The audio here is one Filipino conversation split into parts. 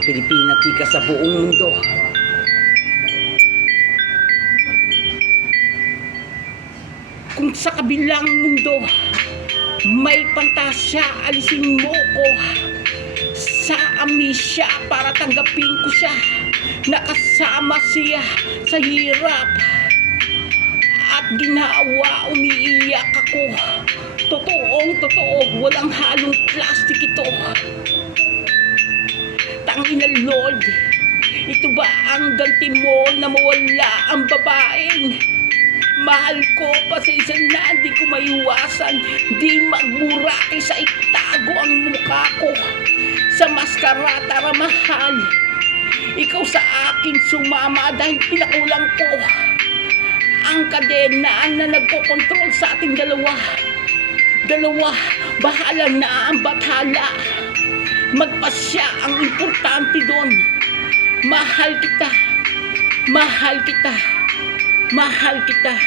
mga Pilipina, chika sa buong mundo. Kung sa kabilang mundo may pantasya, alisin mo ko sa amnesia para tanggapin ko siya. Nakasama siya sa hirap at ginawa, umiiyak ako. Totoong totoo, walang halong plastic ito. Tangina Lord, ito ba ang ganti mo na mawala ang babaeng mahal ko? Pasensya na, di ko maiwasan, di magmura kaysa itago ang mukha ko sa maskara. Tara mahal, ikaw sa akin sumama dahil pinakulang ko ang kadena na nagkokontrol sa ating dalawa. Bahala na ang bathala, magpasya ang importante doon. Mahal kita, mahal kita, mahal kita.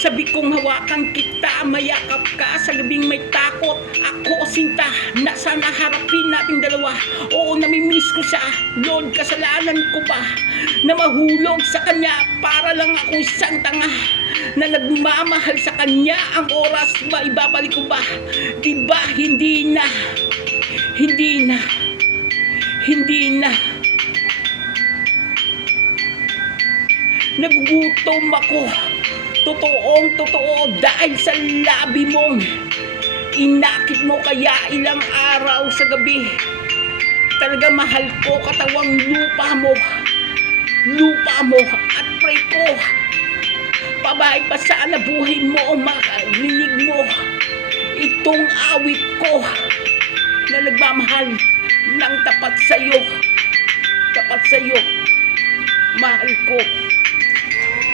Sabi kong hawakan kita, mayakap ka sa gabing may takot. Ako sinta, na sana harapin nating dalawa. Oo, namimiss ko siya, Lord, kasalanan ko ba na mahulog sa kanya? Para lang akong isang tanga na nagmamahal sa kanya. Ang oras ba ibabalik ko ba? Diba hindi na. Nagugutom ako, totoong totoo, dahil sa labi mong inakit mo. Kaya ilang araw sa gabi talaga mahal ko katawang lupa mo at pray ko pabahay pa sana buhay mo, marinig mo itong awit ko na nagmamahal ng tapat sa'yo, mahal ko.